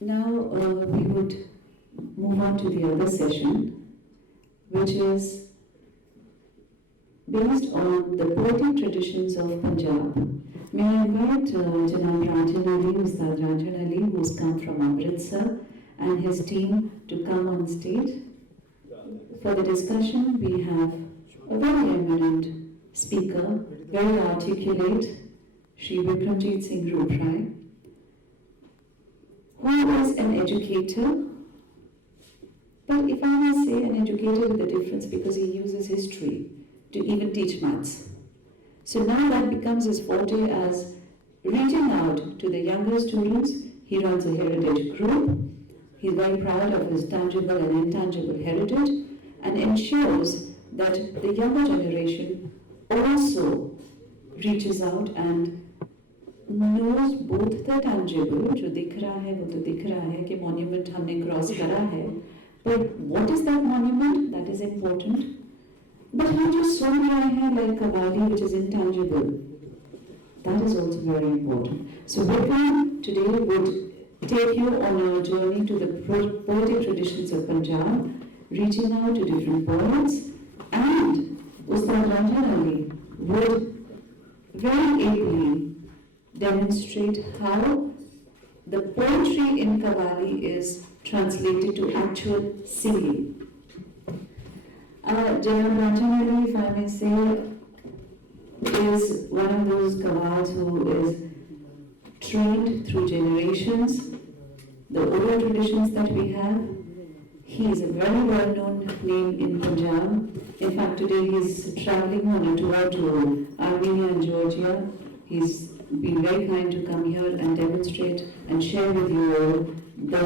Now we would move on to the other session, which is based on the poetic traditions of Punjab. May I invite Janab Ranjan Ali, Ustad Ranjan Ali, who's come from Amritsar, and his team to come on stage. For the discussion, we have a very eminent speaker, very articulate, Shri Vikramjit Singh Ruprai, who is an educator, but if I may say an educator with a difference because he uses history to even teach maths. So now that becomes his forte as reaching out to the younger students. He runs a heritage group. He's very proud of his tangible and intangible heritage and ensures that the younger generation also reaches out and knows both the tangible, जो दिख रहा है वो तो दिख रहा है कि monument हमने cross करा है, but what is that monument? That is important. But हम जो सुन रहे हैं like Qawwali, which is intangible, that is also very important. So Vikram today would take you on a journey to the poetic traditions of Punjab, reaching out to different poets, and Ustad Ranjan Ali would very ably demonstrate how the poetry in Qawwali is translated to actual singing. Janab Ranjan Ali, if I may say, is one of those Qawwals who is trained through generations, the oral traditions that we have. He is a very well-known name in Punjab. In fact, today he is traveling on a tour to Armenia and Georgia. He's been very kind to come here and demonstrate and share with you all the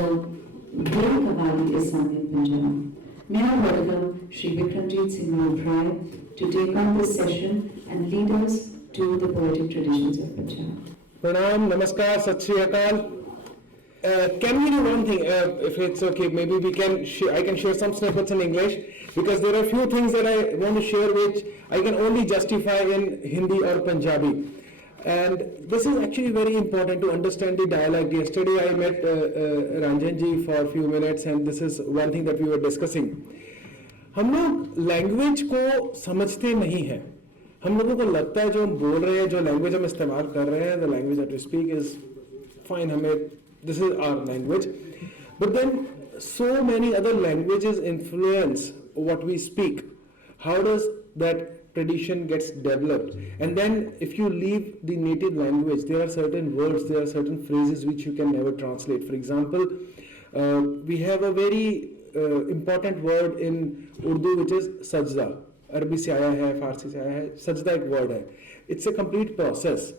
way Qawwali is sung in Punjab. May I welcome Shri Vikramjit Singh Ruprai to take on this session and lead us to the poetic traditions of Punjab. Pranam, Namaskar, Sat Shri Akal. Can we do one thing, if it's okay, maybe I can share some snippets in English, because there are a few things that I want to share which I can only justify in Hindi or Punjabi. And this is actually very important to understand the dialect. Yesterday I met Ranjan ji for a few minutes, and this is one thing that we were discussing. हम लोग language को समझते नहीं हैं. हम लोगों को लगता है जो हम बोल रहे हैं, जो लैंग्वेज हम इस्तेमाल कर रहे हैं, the language that we speak is fine, this is our language. But then so many other languages influence what we speak. How does that tradition gets developed? And then if you leave the native language, there are certain words, there are certain phrases which you can never translate. For example, we have a very important word in Urdu which is sajda. Arabi se aaya hai, Farsi se aaya hai. Sajda ek word hai. It's a complete process.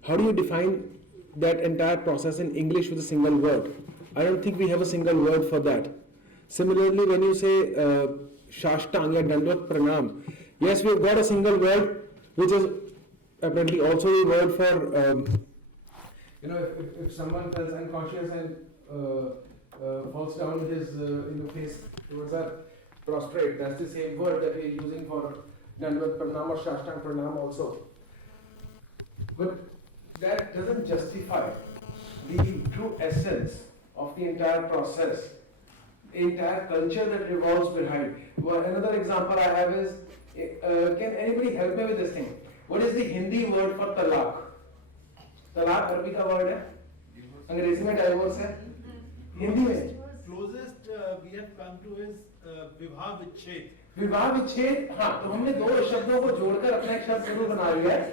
How do you define that entire process in English with a single word? I don't think we have a single word for that. Similarly, when you say Shashtang ya Dandvat Pranam, yes, we've got a single word which is apparently also a word for, if someone feels unconscious and falls down with his face towards our prostrate, that's the same word that we're using for Dandvat Pranam or Shashtang Pranam also. But that doesn't justify the true essence of the entire process, the entire culture that revolves behind. Well, another example I have is, can anybody help me with this thing? What is the Hindi word for talaq? Talaq Arabic का word है, अंग्रेजी में divorce है, हिंदी में closest we have come to is विवाह विच्छेद. विवाह विच्छेद, हाँ, तो हमने दो शब्दों को जोड़कर अपना एक शब्द जरूर बना लिया है.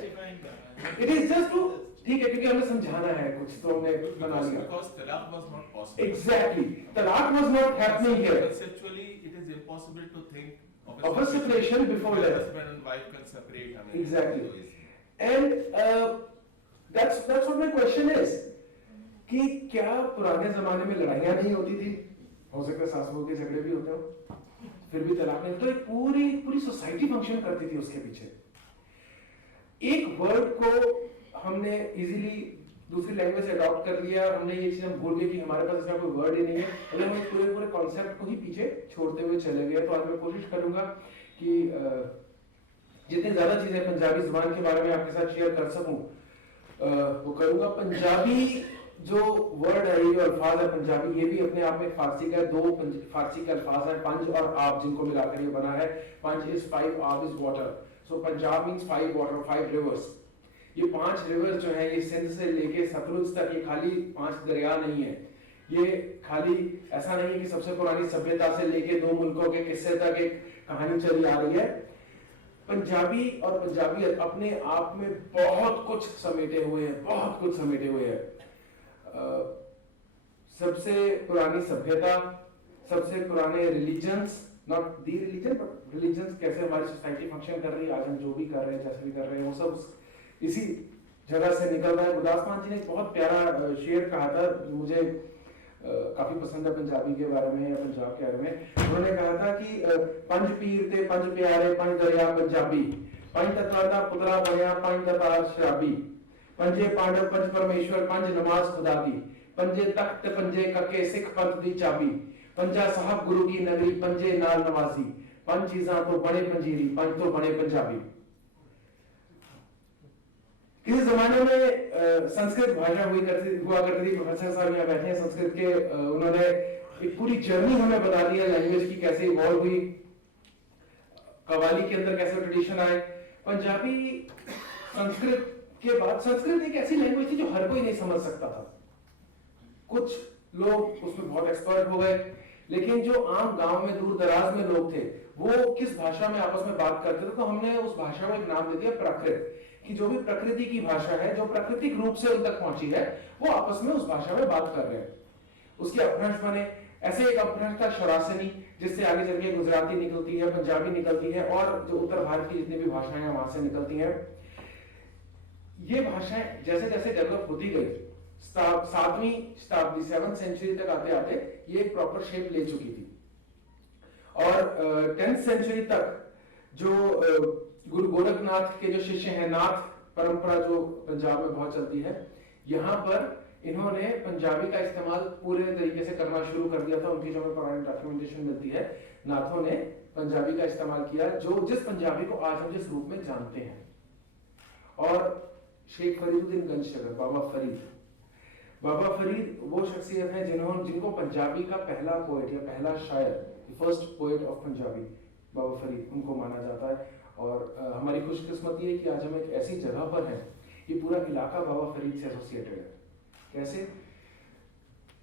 It is just to, ठीक है, क्योंकि हमें समझाना है कुछ, तो हमने बना लिया. Because talaq was not possible. Exactly, talaq was not happening here. Conceptually, it is impossible to think of a separation before that. Husband and wife can separate. Exactly. And that's what my question is. कि क्या पुराने जमाने में लड़ाइयाँ नहीं होती थी? हो सकता है सास बहू के झगड़े भी होते हो, फिर भी तलाक नहीं. तो एक पूरी सोसाइटी फंक्शन करती थी उसके पीछे. एक वर्ड को हमने इजीली दूसरी लैंग्वेज से अडॉप्ट कर लिया, हमने ये चीज हम भूल गए कि हमारे पास इसका कोई वर्ड ही नहीं है, मतलब हम पूरे कॉन्सेप्ट को ही पीछे छोड़ते हुए चले गए. तो आज मैं कोशिश करूंगा कि जितनी ज्यादा चीजें पंजाबी जुबान के बारे में आपके साथ शेयर कर सकूं वो करूंगा. पंजाबी जो वर्ड है, ये जो अल्फाज है पंजाबी, ये भी अपने आप में फारसी का है। दो फारसी के अल्फाज है, पंज और आब, जिनको मिलाकर ये बना है। पंज इज 5, आब is water. So Punjab means 5 water, 5 reverse. ये 5 रिवर्स जो है, ये सिंध से लेके सतलुज तक, ये खाली 5 दरिया नहीं है। ये खाली ऐसा नहीं है कि सबसे पुरानी सभ्यता से लेके 2 मुल्कों के किस्से तक एक कहानी चली आ रही है। पंजाबी और पंजाबियत अपने आप में बहुत कुछ समेटे हुए हैं, बहुत कुछ समेटे हुए हैं। सबसे पुरानी सभ्यता, सबसे पुराने religions, not the religion but religions, कैसे हमारी सोसाइटी फंक्शन कर रही है, आज हम जो भी कर रहे हैं, जैसे भी कर रहे हैं, वो सब इसी जगह से निकल रहा है। गुरदास मान जी ने एक बहुत प्यारा शेर कहा था, जो मुझे काफी पसंद है पंजाबी के बारे में या पंजाब के बारे में। उन्होंने कहा था कि पंज पीर ते पंज प्यारे, पंज दरिया पंजाबी, पंज तत्वां दा पुतला बनया, पंज दरबार शराबी, पंजे पांडव पंज परमेश्वर, पंज नमाज खुदा दी, पंजे तख्त पंजे कके सिख पंथ दी चाबी, पंजा साहब गुरु की नगरी, पंजे नाल नवाजी, पंज चीजां तो बने पंजीरी, पंज तो बने पंजाबी। किसी जमाने में संस्कृत भाषा हुआ करती थी। प्रोफेसर साहब यहाँ बैठे हैं संस्कृत के, उन्होंने एक पूरी जर्नी हमें बता दी है लैंग्वेज की, कैसे इवॉल्व हुई, कव्वाली के अंदर कैसे ट्रेडिशन आए। पंजाबी संस्कृत के बाद, संस्कृत एक ऐसी लैंग्वेज थी जो हर कोई नहीं समझ सकता था। कुछ लोग उसमें बहुत एक्सपर्ट हो गए, लेकिन जो आम गांव में दूर दराज में लोग थे, वो किस भाषा में आपस में बात करते थे, तो हमने उस भाषा को एक नाम दे दिया प्राकृत, कि जो भी प्रकृति की भाषा है, जो प्राकृतिक रूप से उन तक पहुंची है, वो आपस में उस भाषा में बात कर रहे हैं। उसके अपभ्रंश बने। ऐसे एक अपभ्रंश था शरासनी, जिससे आगे चल के गुजराती निकलती है, पंजाबी निकलती है, और जो उत्तर भारत की जितनी भी भाषाएं हैं वहां से निकलती हैं। ये भाषाएं जैसे जैसे डेवलप होती गई, 7वीं शताब्दी 7th सेंचुरी तक आते आते ये एक प्रॉपर शेप ले चुकी थी। और 10th सेंचुरी तक जो गुरु गोरखनाथ के जो शिष्य हैं, नाथ परंपरा जो पंजाब में बहुत चलती है, यहाँ पर इन्होंने पंजाबी का इस्तेमाल पूरे तरीके से करना शुरू कर दिया था। उनकी जो हमें पुरानी डॉक्यूमेंटेशन मिलती है, नाथों ने पंजाबी का इस्तेमाल किया, जो जिस पंजाबी को आज हम जिस रूप में जानते हैं। और शेख फरीदुद्दीन गंजशगर, बाबा फरीद वो शख्सियत है जिनको पंजाबी का पहला पोएट या पहला शायर, फर्स्ट पोएट ऑफ पंजाबी, बाबा फरीद, उनको माना जाता है। और हमारी खुशकिस्मती है कि आज हम एक ऐसी जगह पर हैं, ये पूरा इलाका बाबा फरीद से एसोसिएटेड है। कैसे?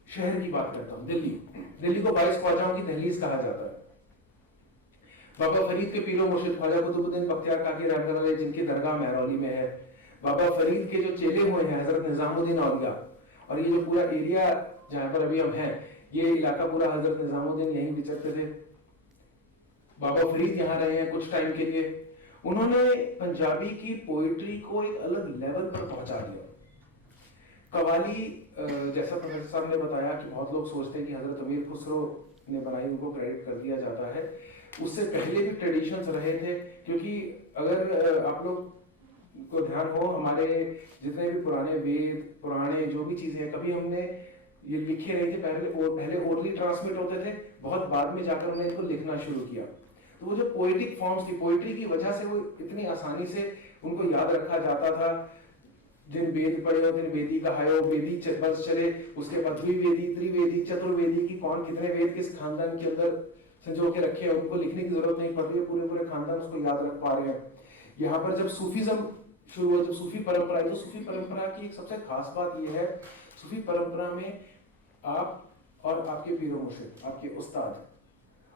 शहर की बात करता हूँ, दिल्ली को 22 ख्वाजाओं की दहलीज कहा जाता है। बाबा फरीद के पीरो मुर्शिद ख्वाजा कुतुबुद्दीन बख्तियार काकी रहमतुल्लाह अलैह, जिनकी दरगाह महरौली में है। बाबा फरीद के जो चेले हुए हैं हजरत निजामुद्दीन औलिया, और ये जो पूरा एरिया जहाँ पर अभी हम हैं, ये इलाका पूरा हजरत निजामुद्दीन यहीं विचरते थे। बाबा फरीद यहाँ रहे हैं कुछ टाइम के लिए। उन्होंने पंजाबी की पोइट्री को एक अलग लेवल पर पहुंचा दिया। कव्वाली, जैसा प्रोफेसर साहब ने बताया कि बहुत लोग सोचते हैं कि हजरत अमीर खुसरो ने बनाई, उनको क्रेडिट कर दिया जाता है। उससे पहले भी ट्रेडिशंस रहे थे, क्योंकि अगर आप लोग को ध्यान हो, हमारे जितने भी पुराने वेद, पुराने जो भी चीजें, कभी हमने ये लिखे नहीं थे। पहले ओरली ट्रांसमिट होते थे, बहुत बाद में जाकर उन्होंने इनको लिखना शुरू किया। तो वो जो पोएटिक फॉर्म्स थी, पोएट्री की वजह से वो इतनी आसानी से उनको याद रखा जाता था। जिन वेद पढ़े हो तिन वेदी कहायो, वेदी बस चले, उसके बाद द्विवेदी, त्रिवेदी, चतुर्वेदी की कौन कितने वेद किस खानदान के अंदर संजो के रखे हैं, उनको लिखने की जरूरत नहीं पड़ रही है, पूरे खानदान उसको याद रख पा रहे हैं। यहाँ पर जब सूफीज्म शुरू हुआ, जब सूफी परंपरा आई, तो सूफी परंपरा की एक सबसे खास बात यह है, सूफी परंपरा में आप और आपके पीरो मुर्शिद, आपके उस्ताद,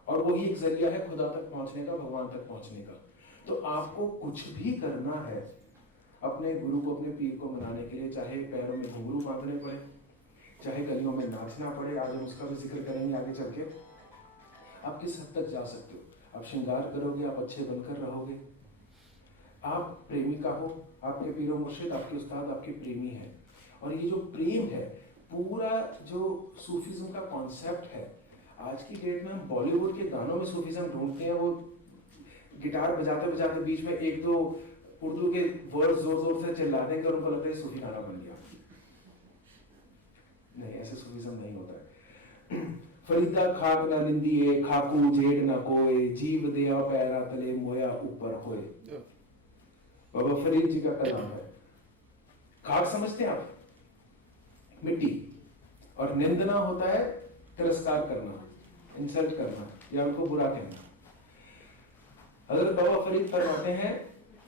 और वही एक जरिया है खुदा तक पहुंचने का, भगवान तक पहुंचने का। तो आपको कुछ भी करना है अपने गुरु को, अपने पीर को मनाने के लिए, चाहे पैरों में घुंघरू बांधने पड़े, चाहे गलियों में नाचना पड़े, आज हम उसका भी जिक्र करेंगे आगे चल के। आप किस हद तक जा सकते हो? आप श्रृंगार करोगे, आप अच्छे बनकर रहोगे, आप प्रेमिका हो, आपके पीरो मुर्शिद, आपके उस्ताद आपके प्रेमी है। और ये जो प्रेम है, पूरा जो सूफीज्म का कॉन्सेप्ट है, आज की डेट में हम बॉलीवुड के गानों में सूफीज्म ढूंढते हैं। वो गिटार बजाते बजाते बीच में एक दो उर्दू के वर्ड जोर जोर से चिल्ला देंगे और उनको लगता है सूफी गाना बन गया। नहीं, ऐसे सूफीज्म नहीं होता है। फरीदा खाक ना लिंदिए, खाकू जेड़ ना कोए, जीव दिया पैरा तले मोया ऊपर होए। बाबा फरीद जी का कलाम है। खाक समझते हैं आप? मिट्टी, और निंदना होता है तिरस्कार करना, इंसल्ट करना या उनको बुरा कहना। हजरत बाबा फरीद फरमाते हैं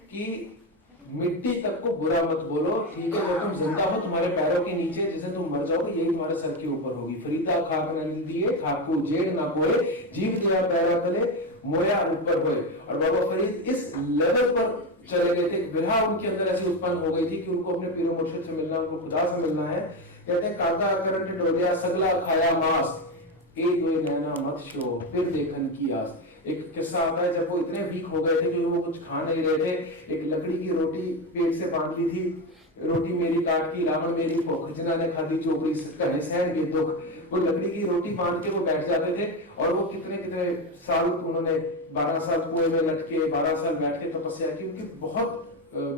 कि मिट्टी तक को बुरा मत बोलो, ठीक है, अगर तुम जिंदा हो तुम्हारे पैरों के नीचे जिसे तुम मर जाओगे यही तुम्हारे सर के ऊपर होगी। फरीदा खाक न दिए खाकू जेड़ ना कोए, जीव दिया पैरों तले मोया ऊपर होए। और बाबा फरीद इस लेवल पर चले गए थे, विरह उनके अंदर ऐसी उत्पन्न हो गई थी कि उनको अपने पीरो मुर्शिद से मिलना, उनको खुदा से मिलना है। कहते हैं काका करंट डोलिया सगला खाया मांस, एक दो नैना मत शो फिर देखन की आस। एक किस्सा आता है जब वो इतने वीक हो गए थे कि वो कुछ खा नहीं रहे थे, एक लकड़ी की रोटी पेट से बांध ली थी, रोटी मेरी काट की लावन मेरी भूख, जिन्हा ने खाधी चोपड़ी कहे सहन के दुख। वो लकड़ी की रोटी बांध के वो बैठ जाते थे और वो कितने कितने साल उन्होंने 12 साल कुएं में लटके, 12 साल बैठ के तपस्या की। उनकी बहुत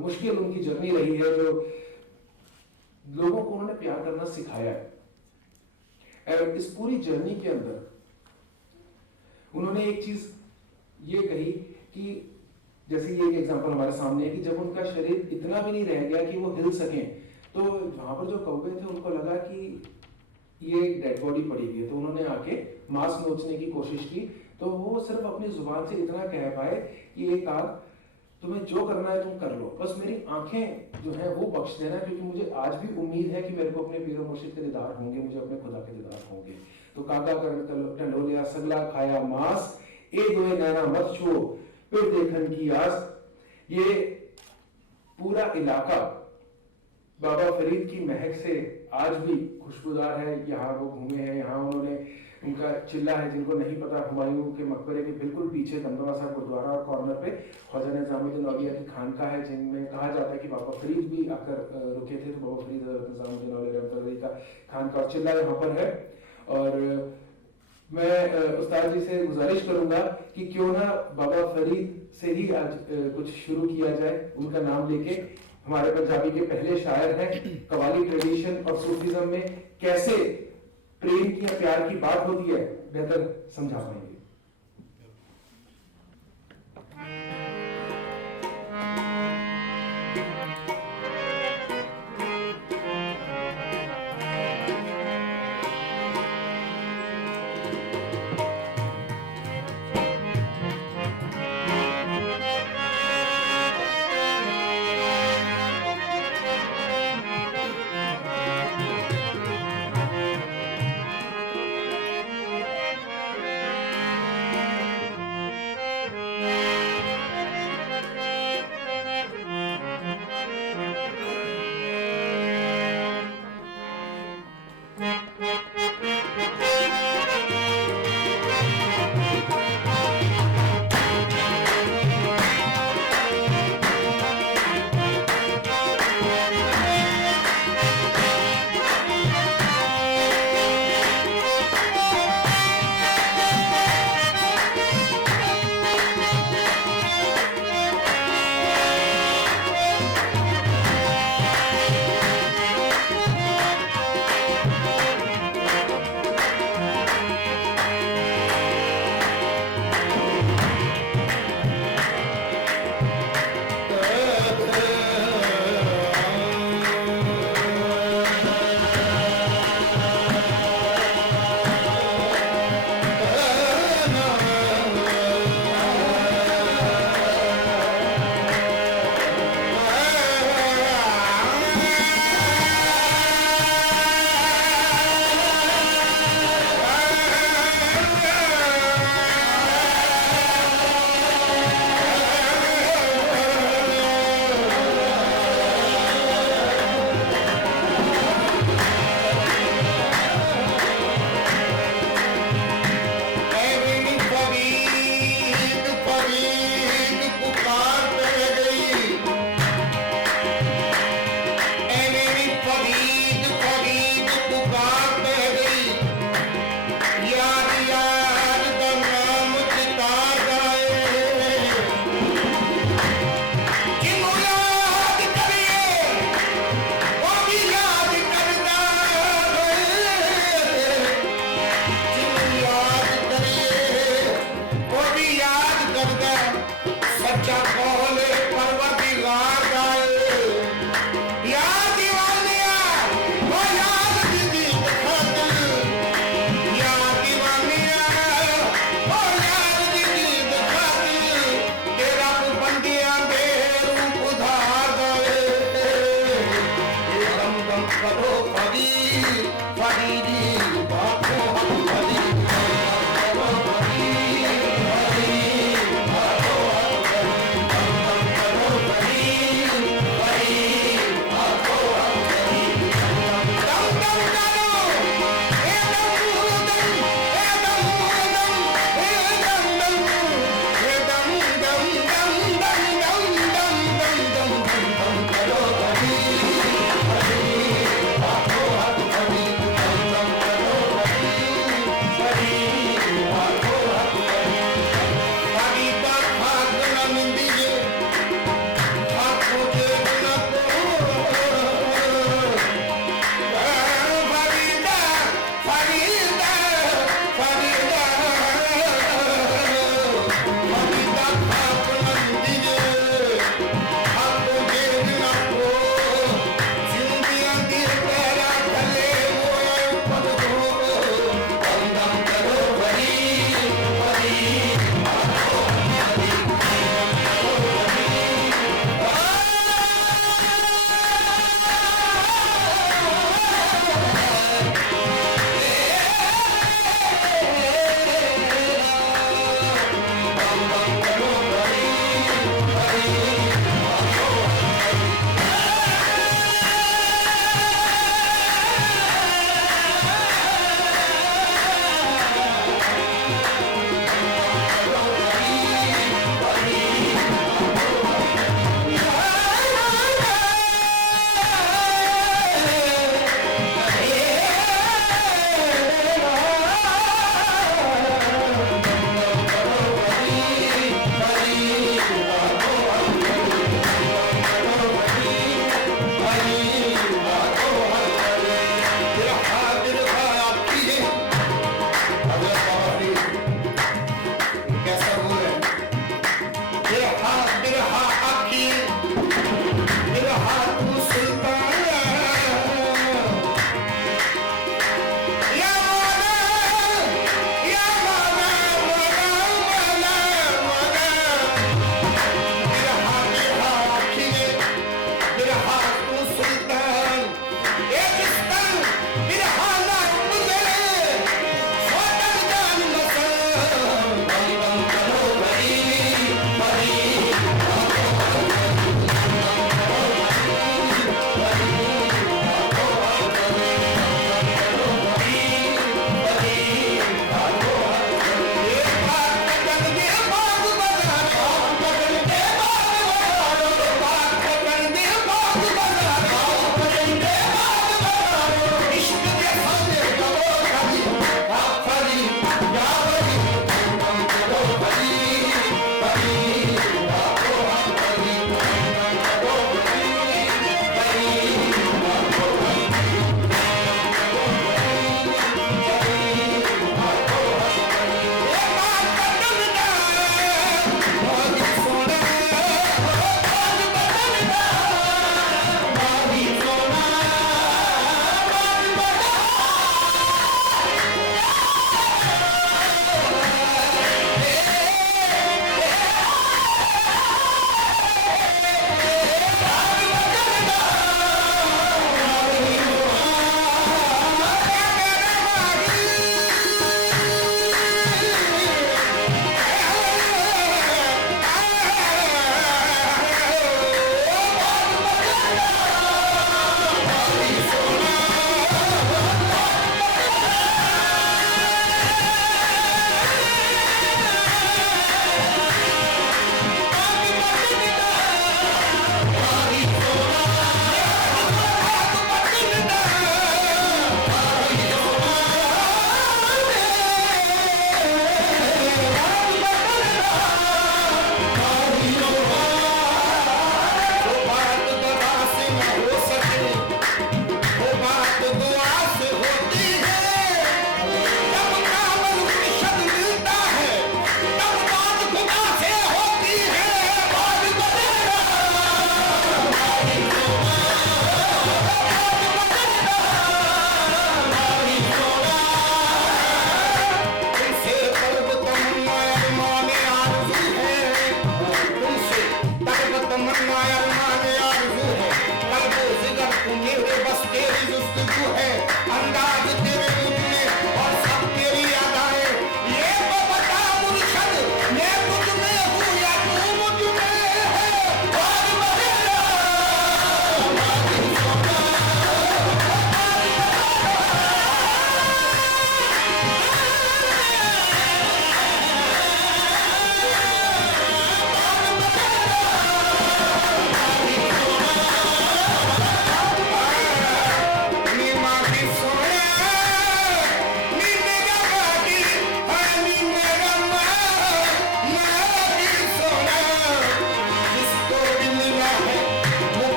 मुश्किल उनकी जर्नी रही है, जो लोगों को उन्होंने प्यार करना सिखाया है। और इस पूरी जर्नी के अंदर उन्होंने एक चीज ये कही कि जैसे ये एग्जांपल हमारे सामने है कि जब उनका शरीर इतना भी नहीं रह गया कि वो हिल सकें, तो वहां पर जो कौवे थे उनको लगा कि ये एक डेड बॉडी पड़ी हुई है, तो उन्होंने आके मांस नोचने की कोशिश की। तो वो सिर्फ अपनी जुबान से इतना कह पाए कि एक आग तुम्हें जो करना है तुम कर लो, बस मेरी आंखें जो है वो बख्श देना, क्योंकि मुझे आज भी उम्मीद है कि मेरे को अपने पीरो मुर्शिद के दीदार होंगे, मुझे अपने खुदा के दीदार होंगे। तो काका टंडोलिया सगला खाया मांस, ए दोए नैना मत छो फिर देखन की आस। ये पूरा इलाका बाबा फरीद की महक से आज भी खुशबूदार है। यहाँ वो घूमे हैं, यहाँ उन्होंने उनका चिल्ला है, जिनको नहीं पता हुमायूं के मकबरे के बिल्कुल पीछे दमदमा साहब गुरुद्वारा और कॉर्नर पे ख्वाजा निजामुद्दीन औलिया की खानका है, जिनमें कहा जाता है कि बाबा फरीद भी आकर रुके थे। तो बाबा फरीद हज़रत निजामुद्दीन औलिया रहमतुल्लाह का खानका और चिल्ला यहाँ पर है। और मैं उस्ताद जी से गुजारिश करूंगा कि क्यों ना बाबा फरीद से ही आज कुछ शुरू किया जाए, उनका नाम लेके। हमारे पंजाबी के पहले शायर हैं, कवाली ट्रेडिशन और सूफीज्म में कैसे प्रेम की या प्यार की बात होती है बेहतर समझा पाएंगे।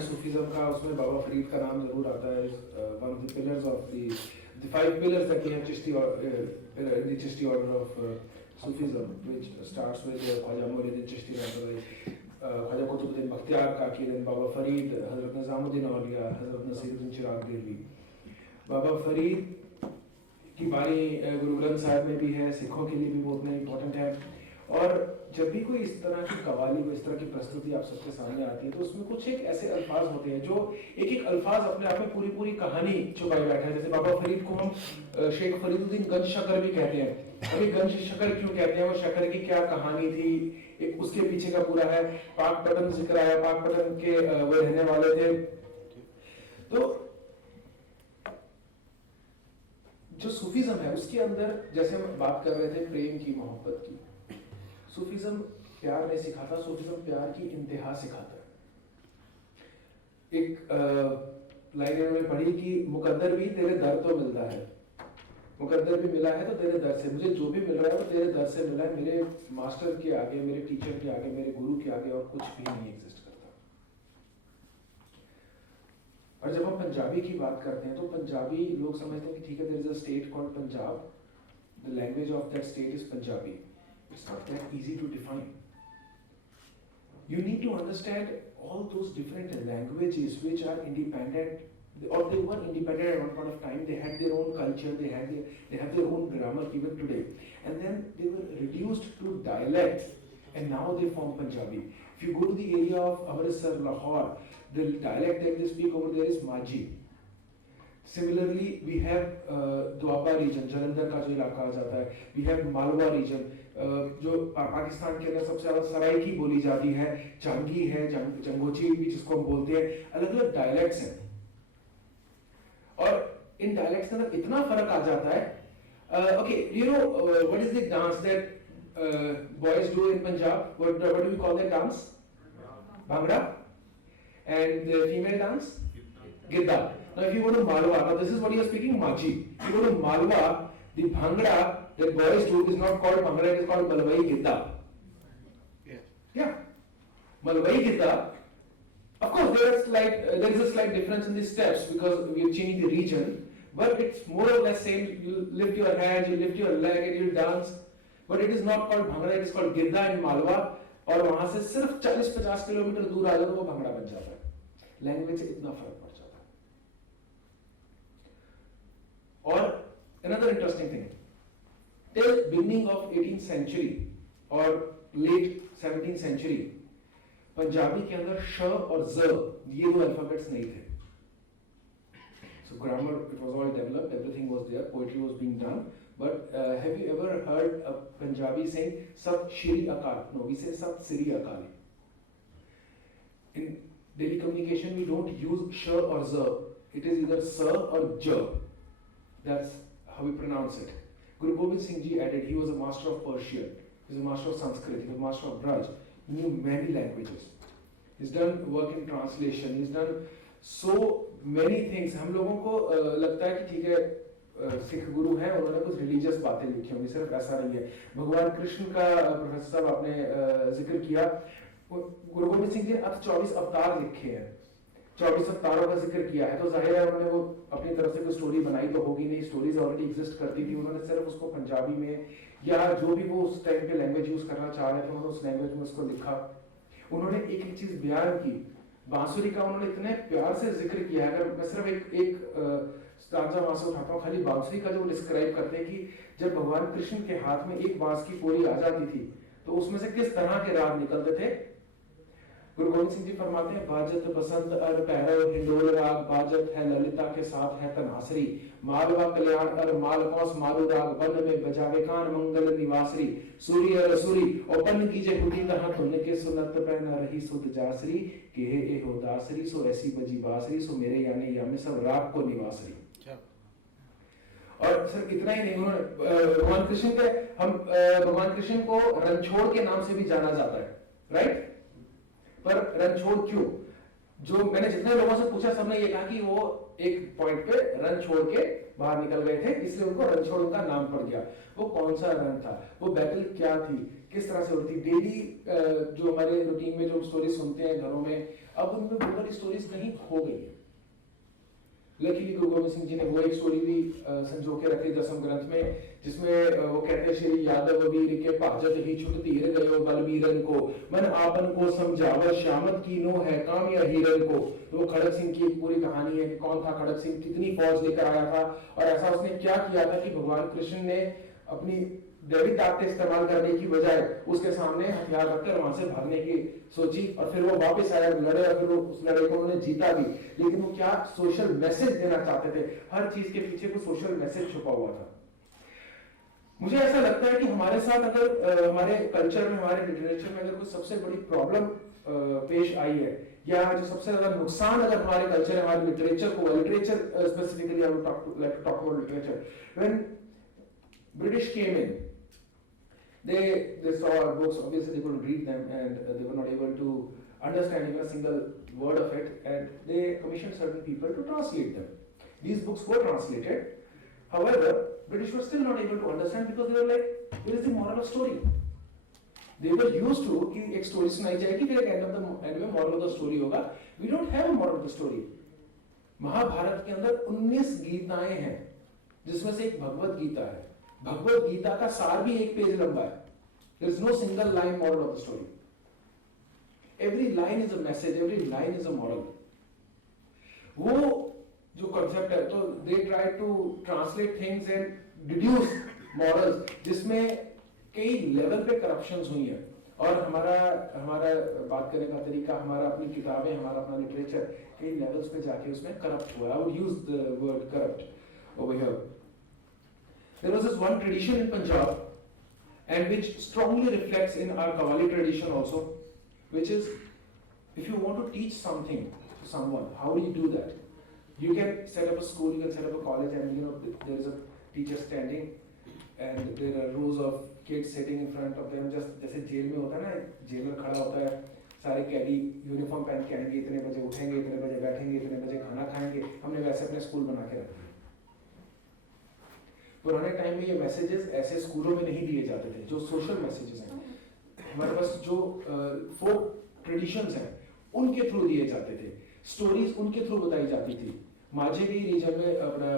है सूफीज्म का, उसमें बाबा फरीद का नाम जरूर आता है. One of the pillars of the 5 pillars that we have Chishti or in the Chishti order of Sufism, which starts with Khwaja Muinuddin Chishti Rahmatullah, Khwaja Qutbuddin Bakhtiyar Kaki, then Baba Farid, Hazrat Nizamuddin Auliya, Hazrat Nasiruddin Chirag Delvi. बाबा फरीद की बानी गुरु ग्रंथ साहिब में भी है, सिखों के लिए भी बहुत इम्पोर्टेंट है. और जब भी कोई इस तरह की कवाली इस तरह की प्रस्तुति आप सबके सामने आती है तो उसमें कुछ एक ऐसे अल्फाज होते हैं जो एक अल्फाज अपने आप में पूरी कहानी छुपाई बैठा है. जैसे बाबा फरीद को हम शेख फरीदुद्दीन गंज शकर भी कहते हैं. अभी गंज शकर क्यों कहते हैं, वो शकर की क्या कहानी थी, एक उसके पीछे का पूरा है. पाकपटन जिक्र आया, पाकपटन के वो रहने वाले थे. तो जो सूफीज्म है उसके अंदर जैसे हम बात कर रहे थे प्रेम की, मोहब्बत की, सूफीज्म प्यार नहीं सिखाता, सूफीज्म प्यार की इंतहा सिखाता है. एक लाइन में पढ़ी कि मुकद्दर भी तेरे दर तो मिलता है, मुकद्दर भी मिला है तो तेरे दर से, मुझे जो भी मिल रहा है वो तेरे दर से मिला है. मेरे मास्टर के आगे, मेरे टीचर के आगे, मेरे गुरु के आगे और कुछ भी नहीं एग्जिस्ट करता. और जब हम पंजाबी की बात करते हैं तो पंजाबी लोग समझते हैं कि ठीक है, there is a state called Punjab, the language of that state is Punjabi. It's not that easy to define. You need to understand all those different languages which are independent, or they were independent at one point of time. They had their own culture, they have their own grammar even today, and then they were reduced to dialects, and now they form Punjabi. If you go to the area of Amritsar, Lahore, the dialect that they speak over there is Majhi. Similarly, we have Doaba region, Jalandhar का जो इलाका आ जाता है. We have Malwa region, जो पाकिस्तान के अंदर सबसे ज़्यादा सराइकी बोली जाती है. जंगी है, जंगोची भी जिसको हम बोलते हैं. अलग अलग डायलेक्ट्स हैं और इन डायलेक्ट्स के अंदर इतना फर्क आ जाता है. Okay, you know what is the dance that boys do in Punjab? What do we call that dance? Bhangra. And the female dance? Gidda. Now if you go to Malwa, now this is what you are speaking, Majhi. If you go to Malwa, the Bhangra that boys do is not called Bhangra, it is called Malwai Gidda. Yeah. Malwai Gidda. Of course, there is a slight difference in the steps because we have changed the region, but it's more or less same. You lift your hand, you lift your leg, and you dance. But it is not called Bhangra, it is called Gidda in Malwa. और वहाँ से सिर्फ 40-50 kilometre दूर आ जाए तो वो भंगड़ा बन जाता है. लैंग्वेज से इतना फर्क पड़ जाता है. और another interesting thing, till beginning of 18th century or late 17th century, Punjabi के अंदर श और ज ये दो अल्फाबेट्स नहीं थे. So grammar, it was all developed, everything was there, poetry was being done. But have you ever heard a Punjabi saying Sat Shri Akal? No, we say Sat Sri Akal. In daily communication, we don't use sh or z. It is either s or j. That's how we pronounce it. Guru Gobind Singh Ji added, he was a master of Persian, he was a master of Sanskrit, he was a master of Braj. He knew many languages. He's done work in translation, he's done so many things. हम लोगों को लगता है कि ठीक है सिख गुरु हैं, उन्होंने कुछ रिलीजियस बातें लिखी होंगी, सिर्फ ऐसा नहीं है. भगवान कृष्ण का प्रोफेसर साहब आपने जिक्र किया, गुरु गोविंद सिंह जी ने अब 24 अवतार लिखे हैं, 24 अवतारों का जिक्र किया है. तो जाहिर है उन्होंने वो अपनी तरफ से कोई स्टोरी बनाई तो होगी नहीं, स्टोरीज ऑलरेडी एग्जिस्ट करती थी. उन्होंने सिर्फ उसको पंजाबी में या जो भी वो उस टाइम पे लैंग्वेज यूज करना चाह रहे थे उन्होंने उस लैंग्वेज में उसको लिखा. उन्होंने एक चीज बयान की, बांसुरी का उन्होंने इतने प्यार से जिक्र किया है. अगर मैं सिर्फ एक स्टांजा वहां से उठाता हूँ, खाली बांसुरी का जो डिस्क्राइब करते हैं कि जब भगवान कृष्ण के हाथ में एक बांस की पोरी आ जाती थी तो उसमें से किस तरह के राग निकलते थे. गुरु गोविंद सिंह जी फरमाते हैं, बाजत बसंत अर पैरव हिंडोल राग, बाजत है ललिता के साथ है तनासरी, मालवा कल्याण अर मालकौस मालू राग, बन में बजावे कान मंगल निवासरी, सूर्य अर सूरी ओपन कीजे हुडी तरह तुन के सुनत पहना रही सुध जासरी, के ए हो दासरी सो ऐसी बजी बासरी, सो मेरे यानी या में सब राग को निवासरी. और सिर्फ इतना ही नहीं, उन्होंने भगवान कृष्ण के हम भगवान कृष्ण को रणछोड़ के नाम से भी जाना जाता है, राइट. पर रणछोड़ क्यों? जो मैंने जितने लोगों से पूछा सबने ये कहा कि वो एक पॉइंट पे रण छोड़ के बाहर निकल गए थे, इसलिए उनको रणछोड़ उनका नाम पड़ गया. वो कौन सा रण था, वो बैटल क्या थी, किस तरह से होती. डेली जो हमारे रूटीन में जो स्टोरी सुनते हैं घरों में, अब उनमें बहुत सारी स्टोरीज कहीं खो गई है। लकीली गुरु गोविंद सिंह जी ने वो एक स्टोरी भी संजो के रखी दसम ग्रंथ में, जिसमें वो कहते हैं श्री यादव वीर के भाजत ही छुट तीर गयो बलबीरन को, मन आपन को समझावर श्यामत की नो है काम या हीरन को। तो वो खड़क सिंह की एक पूरी कहानी है कि कौन था खड़क सिंह, कितनी फौज लेकर आया था और ऐसा उसने क्या किया था कि भगवान कृष्ण ने अपनी दैविक ताकत इस्तेमाल करने की बजाय उसके सामने हथियार रखकर वहां से भागने की सोची, और फिर वो वापस आया, लड़े, और फिर वो उस लड़ाई को उन्होंने जीता भी। लेकिन वो क्या सोशल मैसेज देना चाहते थे, हर चीज के पीछे कोई सोशल मैसेज छुपा हुआ था। मुझे ऐसा लगता है कि हमारे साथ अगर हमारे कल्चर में, हमारे लिटरेचर में अगर कोई सबसे बड़ी प्रॉब्लम पेश आई है, या जो सबसे ज्यादा नुकसान अगर हमारे कल्चर, हमारे लिटरेचर को, literature specifically I would talk about literature, when British came in, they saw our books, obviously they couldn't read them and they were not able to understand even a single word of it, and they commissioned certain people to translate them. These books were translated, however British were still not able to understand because they were like, where is the moral of story? They were used to कि एक story सुनाई जाएगी, फिर एक and में moral of the story होगा. We don't have a moral of the story. Mahabharat के अंदर 19 गीताएं हैं, जिसमें से एक भगवत गीता है। भगवत गीता का सार भी एक पेज लंबा है। There is no single line moral of the story. Every line is a message, every line is a moral. वो जो concept है, तो they try to translate things and deduce morals, जिसमें कई लेवल पे corruptions हुई है। और हमारा बात करने का तरीका, हमारा अपनी किताबें, हमारा अपना लिटरेचर कई लेवल्स पे जाके उसमें करप्ट हुआ। I would use the word corrupt over here. There was this one tradition in Punjab, and which strongly reflects in our Qawwali tradition also, which is, if you want to teach something to someone, how do you do that? You can set up a school, you can set up a college, and there is a teacher standing, and there are rows of kids sitting in front of them, just जैसे jail में होता है ना, jailer खड़ा होता है, सारे कैदी यूनिफॉर्म पहन के आएंगे, इतने बजे उठेंगे, इतने बजे बैठेंगे, इतने बजे खाना खाएंगे। हमने वैसे अपने स्कूल बना के रखे। पुराने टाइम में ये मैसेजेस ऐसे स्कूलों में नहीं दिए जाते थे, जो सोशल मैसेजेस हैं। हमारे पास जो फोक ट्रेडिशंस हैं, उनके थ्रू दिए जाते थे, स्टोरीज उनके थ्रू बताई जाती थी। माझे के रीजन में अपना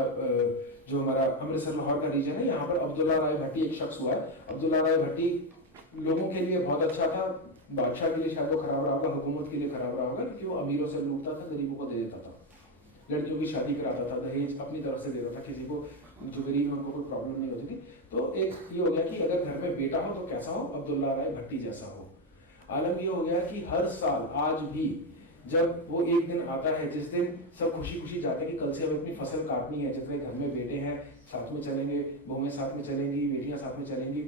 जो हमारा अमृतसर लाहौर का रीजन है, यहाँ पर अब्दुल्ला राय भट्टी एक शख्स हुआ है। अब्दुल्ला राय भट्टी लोगों के लिए बहुत अच्छा था, बादशाह के लिए शायद वो खराब रहा होगा, हुकूमत के लिए खराब रहा होगा, क्योंकि वो अमीरों से लूटता था, गरीबों को दे देता था, लड़कियों की शादी कराता था, दहेज अपनी तरफ से देता था, किसी को जो गरीब है उनको कोई प्रॉब्लम नहीं होती थी। तो एक ये हो गया कि अगर घर में बेटा हो तो कैसा हो, अब्दुल्ला राय भट्टी जैसा हो। आलम ये हो गया कि हर साल आज भी जब वो एक दिन आता है जिस दिन सब खुशी खुशी जाते हैं कि कल से हमें अपनी फसल काटनी है, जितने घर में बेटे हैं साथ में चलेंगे, बहुएं साथ में चलेंगी, बेटियां साथ में चलेंगी,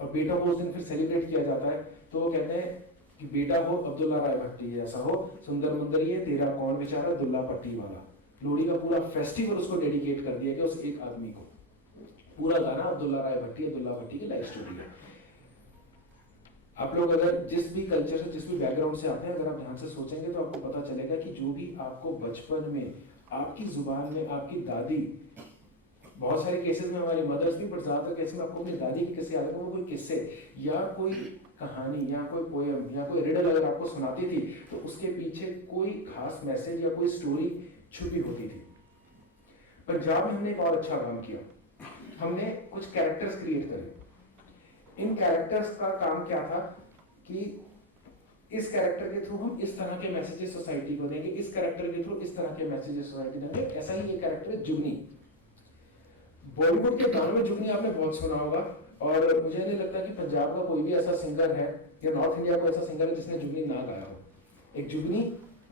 और बेटा को उस दिन फिर सेलिब्रेट किया जाता है। तो वो कहते हैं कि बेटा हो अब्दुल्ला राय भट्टी जैसा हो, सुंदर मुंदरिये तेरा कौन बेचारा दुल्ला पट्टी वाला। लोहड़ी का पूरा फेस्टिवल उसको डेडिकेट कर दिया गया, उस एक आदमी को। पूरा गाना अब्दुल्ला राय भट्टी, अब्दुल्ला भट्टी की लाइफ स्टोरी है। आप लोग अगर जिस भी कल्चर से, जिस भी बैकग्राउंड से आते हैं, अगर आप ध्यान से सोचेंगे तो आपको पता चलेगा कि जो भी आपको बचपन में आपकी जुबान में आपकी दादी, बहुत सारे केसेस में हमारी मदर्स थी, बट ज्यादातर केसेस में आपको अपनी दादी के किस्से याद है, वो कोई किस्से या कोई कहानी या कोई पोयम या कोई रिडल अगर आपको सुनाती थी तो उसके पीछे कोई खास मैसेज या कोई स्टोरी छुपी होती थी। पंजाब में हमने एक और अच्छा काम किया, हमने कुछ कैरेक्टर्स क्रिएट करे। इन कैरेक्टर्स का काम क्या था कि इस कैरेक्टर के थ्रू हम इस तरह के मैसेजेस सोसाइटी को देंगे, इस कैरेक्टर के थ्रू इस तरह के मैसेजेस सोसाइटी देंगे। ऐसा ही ये कैरेक्टर है जुगनी। बॉलीवुड के गानों में जुगनी आपने बहुत सुना होगा, और मुझे नहीं लगता कि पंजाब का कोई भी ऐसा सिंगर है या नॉर्थ इंडिया का ऐसा सिंगर है जिसने जुगनी ना गाया हो। एक जुगनी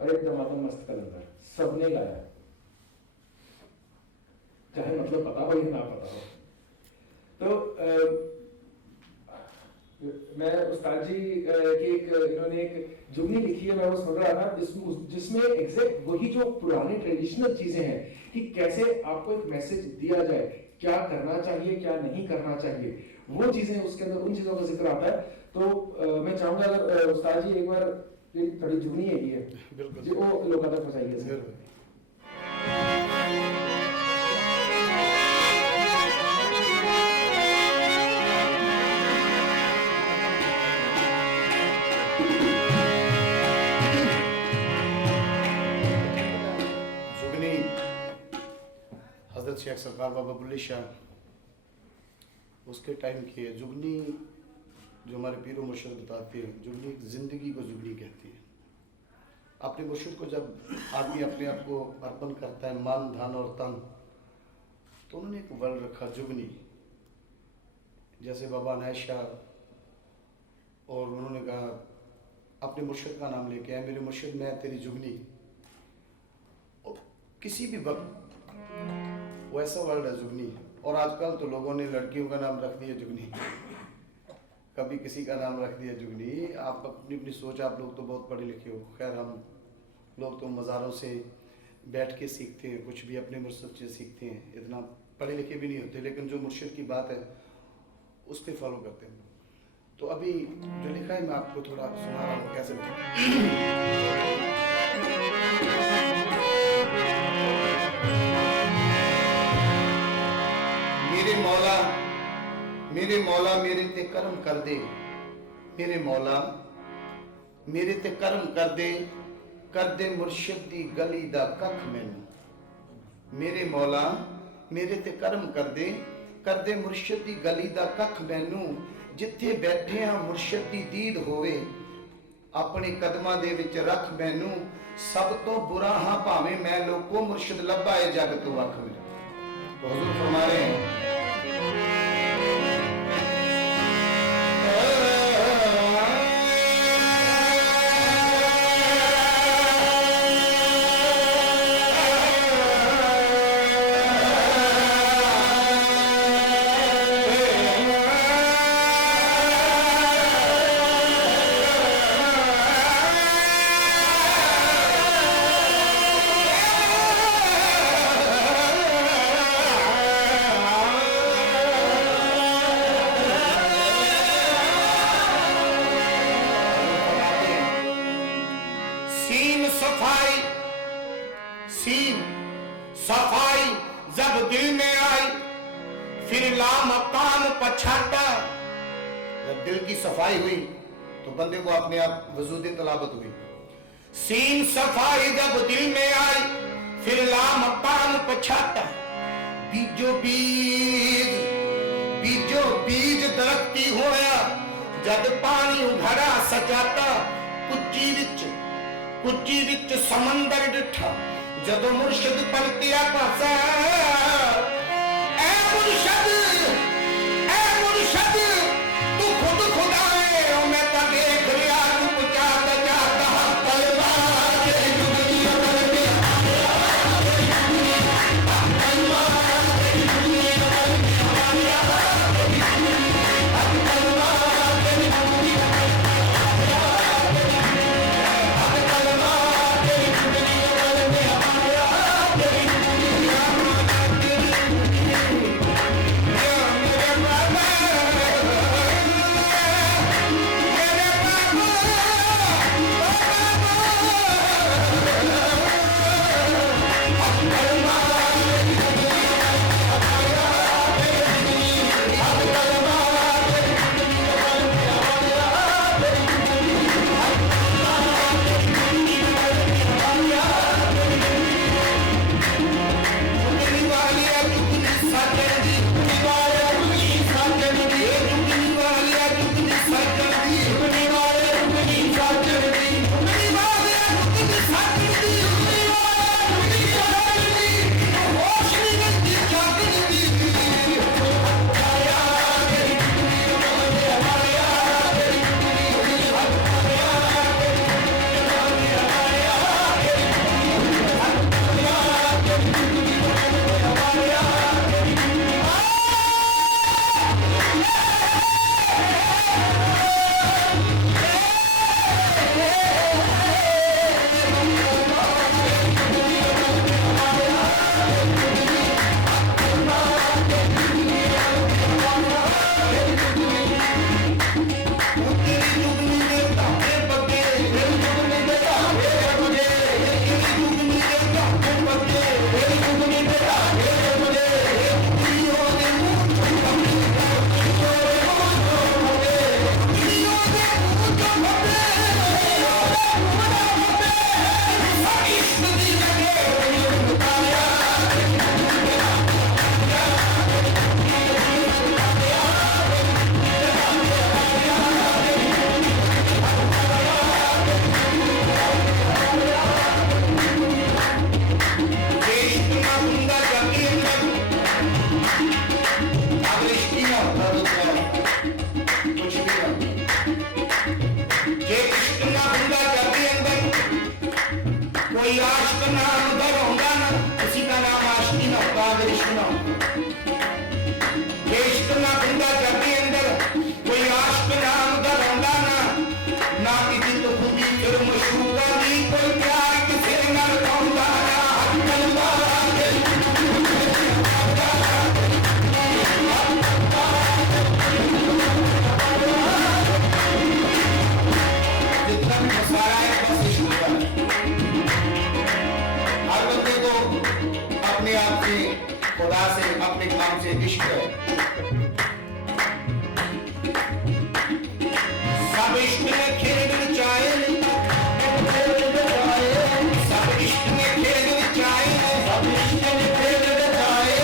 और एक दमादम मस्त कलंदर, सबने गाया, चाहे मतलब पता हो या ना पता हो। तो मैं उस्ताद जी की इन्होंने एक जुगनी लिखी है, मैं वो सुन रहा था, जिसमें एग्जैक्ट वही जो पुरानी ट्रेडिशनल चीजें हैं कि कैसे आपको एक मैसेज दिया जाए, क्या करना चाहिए क्या नहीं करना चाहिए, वो चीजें उसके अंदर उन चीजों का जिक्र आता है। तो मैं चाहूंगा अगर उस्ताद जी एक बार थोड़ी जुगनी है जो वो लोगों तक पहुंचाइए। हजरत शेख सरकार बाबा बुल्ले शाह, उसके टाइम की है। जुगनी जो हमारे पीरो मुर्शिद बताते हैं, जुगनी ज़िंदगी को जुगनी कहती है। अपने मुर्शिद को जब आदमी अपने आप को अर्पण करता है मन धन और तन, तो उन्होंने एक वर्ड रखा जुगनी। जैसे बाबा अनायत शाह, और उन्होंने कहा अपने मुर्शिद का नाम लेके आए, मेरे मुर्शिद मैं तेरी जुगनी। और किसी भी वक्त वो ऐसा वर्ड है जुगनी। और आजकल तो लोगों ने लड़कियों का नाम रख दिया जुगनी, कभी किसी का नाम रख दिया जुगनी। आप अपनी अपनी सोच, आप लोग तो बहुत पढ़े लिखे हो। खैर हम लोग तो मज़ारों से बैठ के सीखते हैं, कुछ भी अपने मुर्शिद से सीखते हैं, इतना पढ़े लिखे भी नहीं होते, लेकिन जो मुर्शिद की बात है उस पर फॉलो करते हैं। तो अभी जो लिखा है मैं आपको थोड़ा सुना रहा हूँ, कैसे मेरे मौला मेरे ते करम कर दे, मेरे मौला मेरे ते करम कर दे मुर्शिद दी गली दा कख मैनू। मेरे मौला मेरे ते करम कर दे मुर्शिद दी गली दा कख मैनू। जिथे बैठे हाँ मुर्शिद दी दीद होवे, अपने कदमां दे विच रख मैनू। सब तो बुरा हाँ भावें मैं लोको, मुर्शिद लब्भा है जग तो वख मैनू। तो हुजूर फरमा रहे हैं सफाई जब दिल में आई, फिर लामकान पछाटा। जब दिल की सफाई हुई तो बंदे को अपने आप वजूद तलाबत हुई। सीन सफाई जब दिल में आई, फिर लामकान पछाटा। बीजो बीज दरख्ती होया, जद पानी उघड़ा सजाता। कुची विच समंदर डिठा, जदों मुर्शिद पलटिया पासा। ऐ मुर्शिद तू खुद खुदा है, ओ मैं ता देख लिया तू पुचा जाता। कलमा तेरी जुगनी कर दे, कलमा तेरी जुगनी कर दे, कलमा तेरी जुगनी कर दे। आशिक नाम धरोंदा ना, किसी का नाम आशिकी ना होता, अगर इश्क ना होता। ये इश्क ना बंदा जाते अंदर, कोई आशिक नाम धरोंदा ना, ना किसी तो खूबी फिर मशहूरा दी, कोई प्यार किसी ना रखोंदा ना, हक कलमा जितना भी मसाला है बस इश्क का है। हर बंदे को अपने आप से, खुदा से, अपने काम से इश्क है। सब इश्क में खेल चाहे, सब इश्क में खेल चाहे, सब इश्क में खेल चाहे,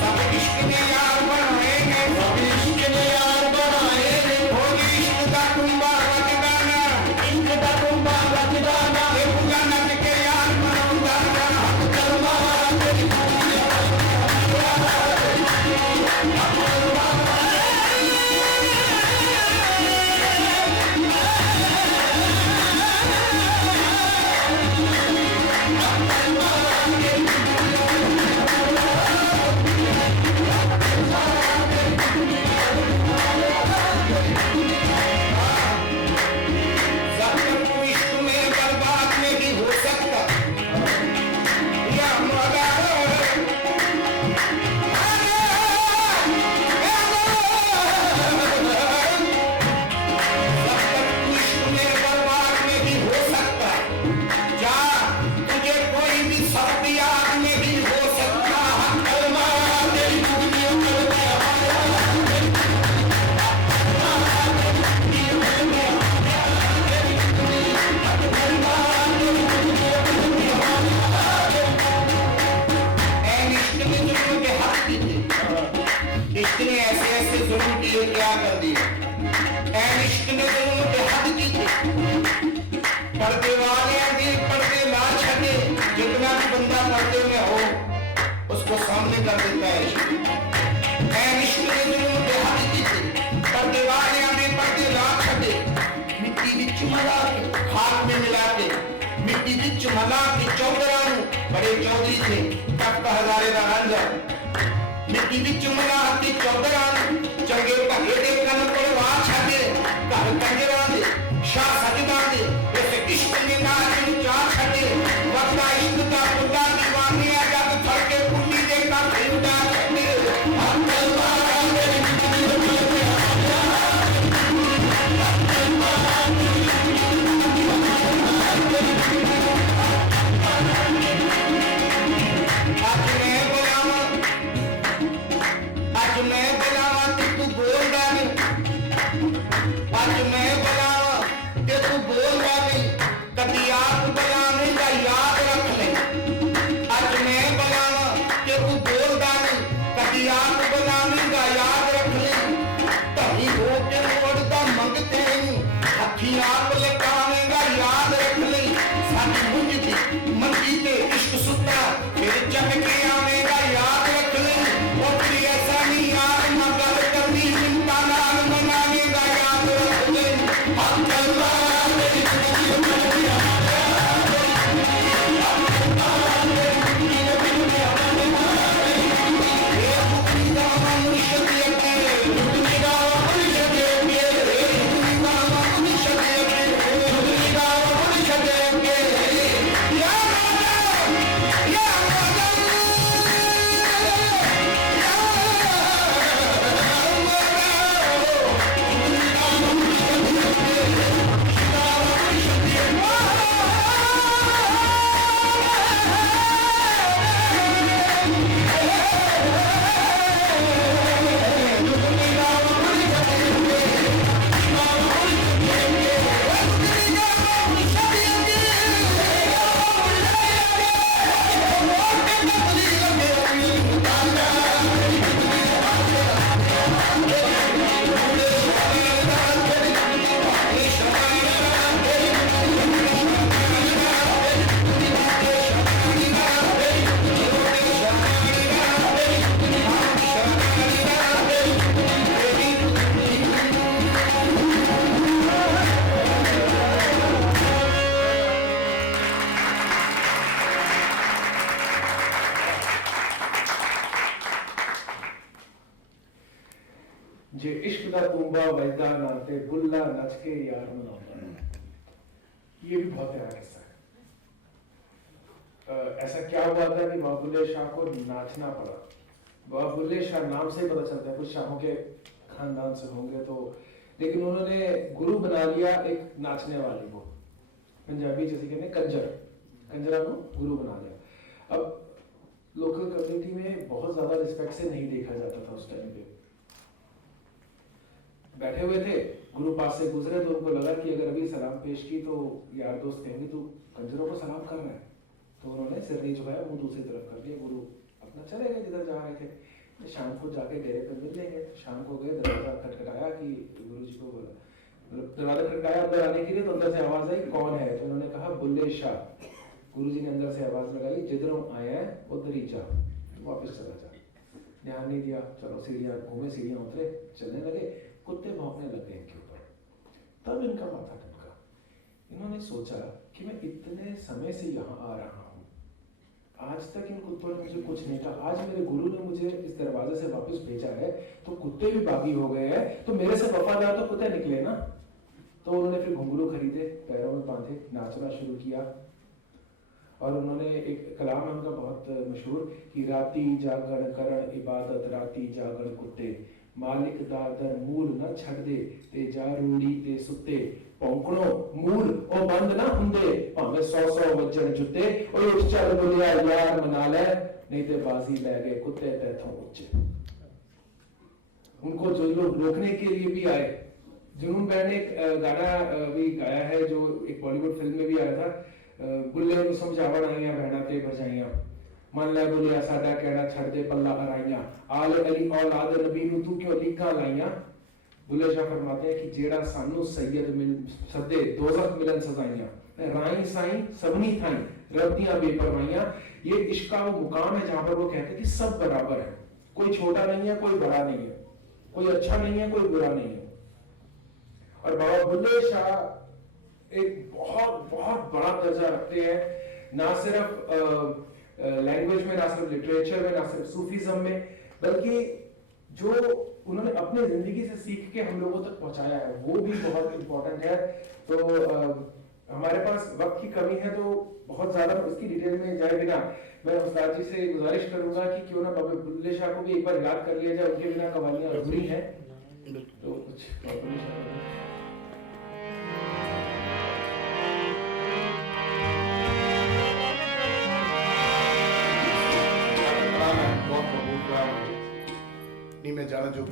सब इश्क में यार बनाएंगे, सब इश्क में यार बनाएंगे। होगी इश्क का कुंबा रखदाना, इश्क का कुंबा रखदाना, ये पूजा नच के यार बनाऊंगा ना, हक कलमा जब तक तू इश्क में बर्बाद नहीं हो सकता, या मौला जब तक तू इश्क में बर्बाद नहीं हो सकता, जा तुझे कोई भी शब्द याद नहीं हो सकता। हक कलमा तेरी दुनिया ऐन इश्क ने जुल्म के हक किए, इश्क ने ऐसे ऐसे जुल्म किए, क्या कर दिए। ऐन इश्क ने जुल्म के हद किए, पर्दे वाले भी पर्दे ना छटे, जितना भी बंदा पर्दे में हो उसको सामने कर देता है इश्क। ऐन इश्क ने जुल्म के हद किए, पर्दे वाले भी पर्दे ना छटे, मिट्टी विच मला के खाक में मिला के, मिट्टी विच मला के चौधरा बड़े चौधरी थे तख्त हजारे का रंजन, मिट्टी विच मला के चौधरा चंगे भगे दे कन पड़वा छाते, घर कंजरा दे शाह सजदा दे, इस इश्क ने नाच चा छटे, वक्ता इश्क का बुद्धा दीवाने आ जब थड़के कुंडी दे का खिलदा छटे। हक कलमा आज मैं बुलावा ते तू बोलदा नहीं, आज मैं बुलावा ते तू जे इश्क दा तूंबा वजदा ना ते बुल्ला नच के यार मनाउंदा। ये भी बहुत प्यारा किस्सा है। ऐसा क्या हुआ था कि बाबा बुल्ले शाह को नाचना पड़ा। बाबा बुल्ले शाह नाम से ही पता चलता है कुछ शाहों के खानदान से होंगे, तो लेकिन उन्होंने गुरु बना लिया एक नाचने वाले को, पंजाबी जैसे कहते हैं कंजर, कंजरा को गुरु बना लिया। अब लोकल कम्युनिटी में बहुत ज्यादा रिस्पेक्ट से नहीं देखा जाता था उस टाइम पे। बैठे हुए थे, गुरु पास से गुजरे तो उनको लगा कि अगर अभी सलाम पेश की तो यार दोस्त कहेंगे तू कंजरों को सलाम कर रहा है, तो उन्होंने सिर नहीं झुकाया, मुंह दूसरी तरफ कर दिया। गुरु अपना चले गए जिधर जा रहे थे। शाम को जाके डेरे पे मिल लेंगे। शाम को गए, दरवाजा खटखटाया कि गुरु जी को बोला, दरवाजा खटखटाया अंदर आने के लिए, तो अंदर से आवाज आई कौन है, तो उन्होंने कहा बुल्ले शाह। गुरु जी ने अंदर से आवाज लगाई जिधरों आया है उधर ही जा, वापस चला जा। ध्यान नहीं दिया, चलो सीढ़ियाँ घूमे, सीढ़ियाँ उतरे, चलने लगे, कुत्ते भौंकने लग गए इनके ऊपर। तब इनका माथा ठनका। इन्होंने सोचा कि मैं इतने समय से यहाँ आ रहा हूँ, आज तक इन कुत्तों ने मुझे कुछ नहीं कहा, आज मेरे गुरु ने मुझे इस दरवाजे से वापस भेजा है, तो कुत्ते भी बागी हो गए हैं, तो मेरे से वफादार तो कुत्ते निकले ना। तो उन्होंने फिर घुंघरू खरीदे, पैरों में बांधे, नाचना शुरू किया। और उन्होंने एक कलाम है उनका बहुत मशहूर कि राती जागण करण इबादत राती जागण कुत्ते, मालिक दा दर मूल न छड़ दे ते जा रूड़ी ते सुते, पौंकड़ो मूल ओ बंद ना हुंदे भाਵੇਂ 100 वजन जुत्ते, ओए उठ चल बोलिया यार मना ले नहीं ते बाजी ले गए कुत्ते तैथों उच्चे। उनको जो लोग रोकने के लिए भी आए। जुनून बैंड ने एक गाना भी गाया है जो एक बॉलीवुड फिल्म में भी आया था, बुल्ले ਨੂੰ ਸਮਝਾਵਣ ਆਈਆਂ ਭੈਣਾਂ ਤੇ ਭਰਜਾਈਆਂ, मन लै बोलिया साडा कहना छड़ दे पल्ला हराइयां, आल अली औलाद नबी नू तू क्यों लीकां लाइयां। बुल्ले शाह फरमाते हैं कि जेड़ा सानू सैयद मिल सदे दोज़ख मिलन सजाइयां, राई साईं सबनी थाई रब दियां बेपरवाइयां। ये इश्क का वो मुकाम है जहां पर वो कहते हैं कि सब बराबर है, कोई छोटा नहीं है, कोई बड़ा नहीं है, कोई अच्छा नहीं है, कोई बुरा नहीं है। और बाबा बुल्ले शाह एक बहुत बहुत बड़ा दर्जा रखते हैं, ना सिर्फ लैंग्वेज में, ना सिर्फ लिटरेचर में, ना सिर्फ सूफीज्म में, बल्कि जो उन्होंने अपने जिंदगी से सीख के हम लोगों तक पहुंचाया है वो भी बहुत इंपॉर्टेंट है। तो हमारे पास वक्त की कमी है तो बहुत ज्यादा इसकी डिटेल में जाए बिना मैं उस्ताद जी से गुजारिश करूंगा कि क्यों ना बाबा बुल्ले शाह को भी एक बार याद कर लिया जाए, उनके बिना कवालियां अधूरी हैं। तो कुछ नहीं मैं जाना जो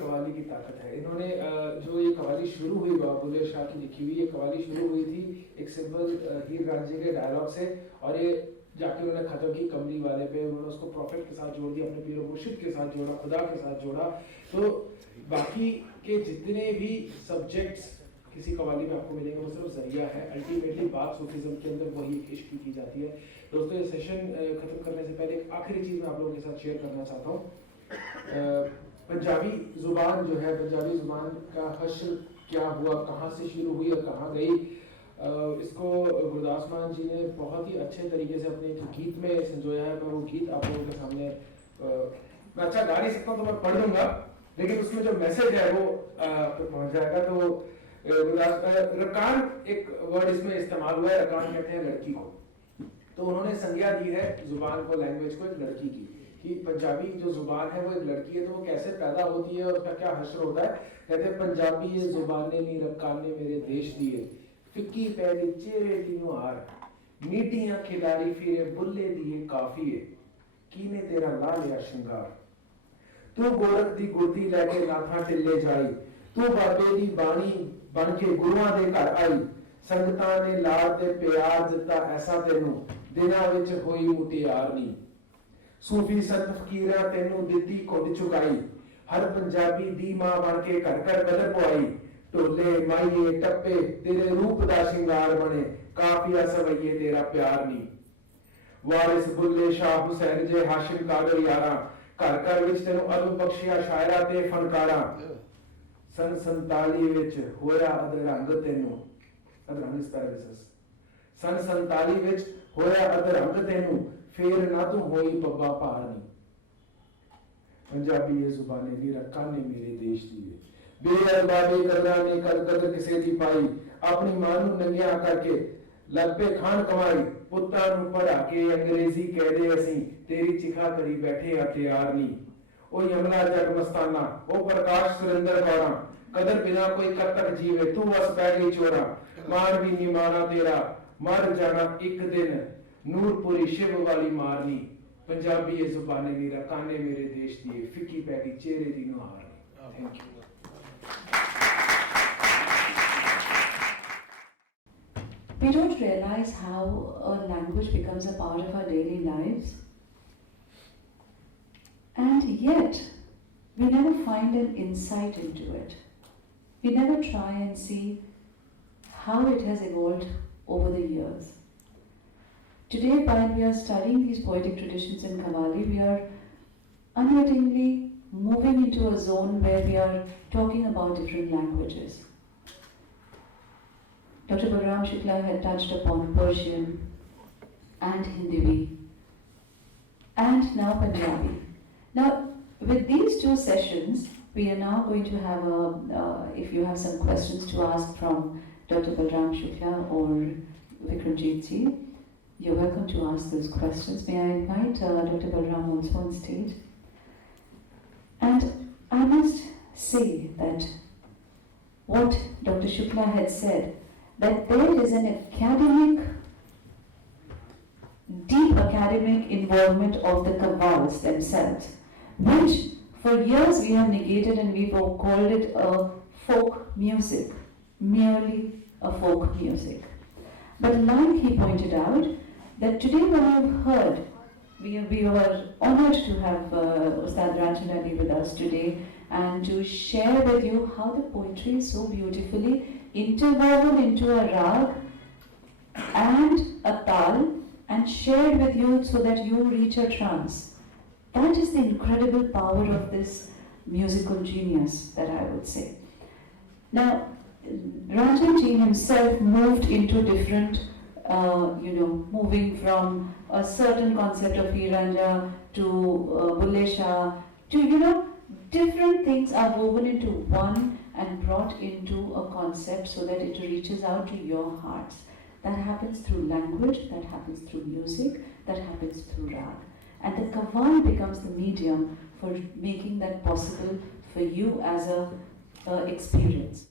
कवाली की ताकत है। इन्होंने जो ये कवाली शुरू हुई बुल्ले शाह की लिखी हुई, ये कवाली शुरू हुई थी एक सिंपल हीर रांझे के डायलॉग से, और ये जाके उन्होंने खत्म की कमली वाले पे। उन्होंने उसको प्रॉफिट के साथ जोड़ दिया, अपने पीर मुर्शिद के साथ जोड़ा, खुदा के साथ जोड़ा। तो बाकी के जितने भी सब्जेक्ट्स किसी कवाली में आपको मिलेंगे वो सिर्फ जरिया है। अल्टीमेटली बात सूफीज़्म के अंदर वही इश्क की जाती है। दोस्तों, ये सेशन खत्म करने से पहले एक आखिरी चीज़ मैं आप लोगों के साथ शेयर करना चाहता हूँ। पंजाबी ज़ुबान जो है, पंजाबी ज़ुबान का हश्र क्या हुआ, कहाँ से शुरू हुई और कहाँ गई, इसको गुरदास मान जी ने बहुत ही अच्छे तरीके से अपने एक गीत में संजोया है। मैं वो गीत आप लोगों के सामने मैं अच्छा गा नहीं सकता तो मैं पढ़ दूंगा, लेकिन उसमें जो मैसेज है वो आप तक पहुँच जाएगा। तो रकान एक वर्ड इसमें इस्तेमाल हुआ है, रकान कहते हैं लड़की को। तो उन्होंने संज्ञा दी है जुबान को, लैंग्वेज को, एक लड़की की, कि पंजाबी जो जुबान है वो एक लड़की है। तो वो कैसे पैदा होती है और उसका क्या हश्र होता है। कहते हैं पंजाबी ये जुबाने नी रकाने मेरे देश दिए, फिक्की पैदी चेहरे दिनों हार, मीटियां खिलाड़ी फिरे बुल्ले दिए काफिए, कीने तेरा ला लिया श्रृंगार। तू गोरख दी गुरती लैके नाथा टिल्ले जाई, तू बाबे दी बाणी बन के गुरुआं दे घर आई, संगतां ने लाड ते प्यार दिता ऐसा तेनू, दिनां विच होई मुटियार नी। सूफी संत फकीरां तेनू दित्ती घुंड चुकाई, हर पंजाबी दी मां बन के घर घर कदर पवाई, ढोले माईए टप्पे तेरे रूप दा श्रृंगार बने, काफिया सवैये तेरा प्यार नी। वारिस बुल्ले शाह हुसैन जे हाशिम कादर यारा, घर घर विच तेनू अदब बख्शिया शायरा ते फनकारा। सन 47 विच होया अधरंग तेनू, अधरंग इस पैरालिसिस, सन 47 विच होया अधरंग तेनू, फेर ना तू होई बब्बा पार नी। पंजाबी ये जुबाने नी रकाने मेरे देश दी, बेअदबा बेकदरा ने कद कदर किसे दी पाई, अपनी मां नू नंगिया करके लग पे खान कमाई, पुत्तां नू पढ़ा के अंग्रेजी कह दे असीं, तेरी चिखा करी बैठे हथियार नी। ओ यमला जग मस्ताना, ओ प्रकाश सुरेंद्र गौरा, कदर बिना कोई कब तक जीवे, तू बस पैगी चोरा, मार भी नी मारा तेरा, मर जाना एक दिन, नूरपुरी शिव वाली मारनी। पंजाबी ये जुबाने नी रकाने मेरे देश दिए, फिक्की पैगी चेहरे दी नुहार। Thank you. We don't realize how a language becomes a part of our daily lives, and yet we never find an insight into it. We never try and see how it has evolved over the years. Today, while we are studying these poetic traditions in Qawwali, we are unwittingly moving into a zone where we are talking about different languages. Dr. Balram Shukla had touched upon Persian and Hindi and now Punjabi. Now, with these two sessions, we are now going to have if you have some questions to ask from Dr. Balram Shukla or Vikramjit ji, you're welcome to ask those questions. May I invite Dr. Balram also on stage? And I must say that what Dr. Shukla had said, that there is an deep academic involvement of the Qawwals themselves, which for years we have negated and we've called it a folk music, merely a folk music. But like he pointed out, that today when I've heard, we were honored to have Ustad Ranjan Ali with us today and to share with you how the poetry is so beautifully interwoven into a rag and a tal and shared with you so that you reach a trance. That is the incredible power of this musical genius, that I would say. Now, Ranjan ji himself moved into different, moving from a certain concept of Hiranja to Bulle Shah to, different things are woven into one and brought into a concept so that it reaches out to your hearts. That happens through language, that happens through music, that happens through rag. And the Qawwal becomes the medium for making that possible for you as a experience.